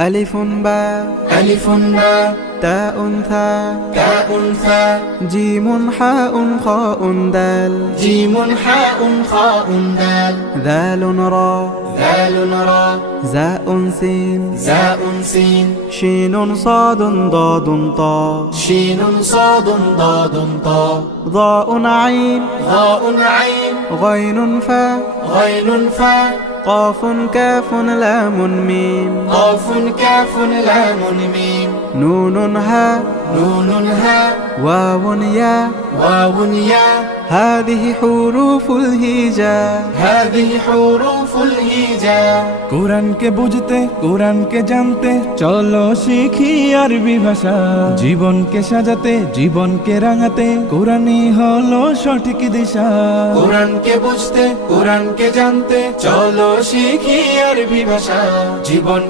ألف باء ألف باء تاء ثاء تاء ثاء جيم حاء خاء دال جيم حاء خاء دال ذال راء ذال راء زاء سين زاء سين شين صاد ضاد طاء شين صاد ضاد طاء ضاء عين ضاء عين غين فاء غين فاء قاف كاف لام ميم قاف كاف لام ميم نون هاء نون هاء واو ياء واو ياء هذه حروف الهجاء هذه حروف الهجاء কোরআনকে বুঝতে কোরআনকে জানতে চলো শিখি আরবি ভাষা জীবনকে সাজাতে জীবনকে রাঙাতে কোরআনই হলো সঠিক দিশা কোরআনকে বুঝতে কোরআনকে জানতে চলো শিখি আরবি ভাষা জীবন